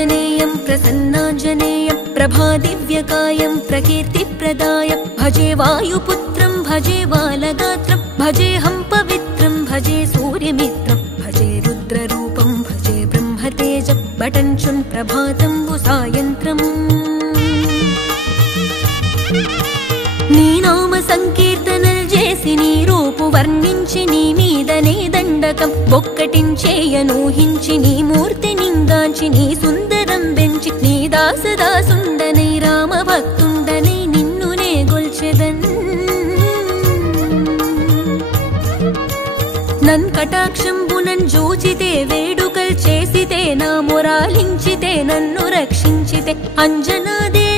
आञ्जनेयं प्रसन्नाञ्जनेयं प्रभादिव्यकायं प्रकीर्तिप्रदाय भजे वायुपुत्रं भजे बालगात्रं भजेऽहं पवित्रं भजे सूर्यमित्रं भजे रुद्ररूपं भजे ब्रह्मतेजं बटञ्चुन् प्रभातं सायन्त्रम् నీ నామ సంకీర్తనలు చేసి నీ రూపు వర్ణించి నీ మీదనే దండకం ఒక్కటించేయనూహించి నీ మూర్తి నింగాంచి నీ సుందరం పెంచి నీ దాసదాసుండనై రామభక్తుండనై నిన్నునే గొల్చెదన్ నన్ కటాక్షంబునన్ జూచితే వేడుకల్ చేసితే నా మొరాలించితే నన్ను రక్షించితే అంజనాదే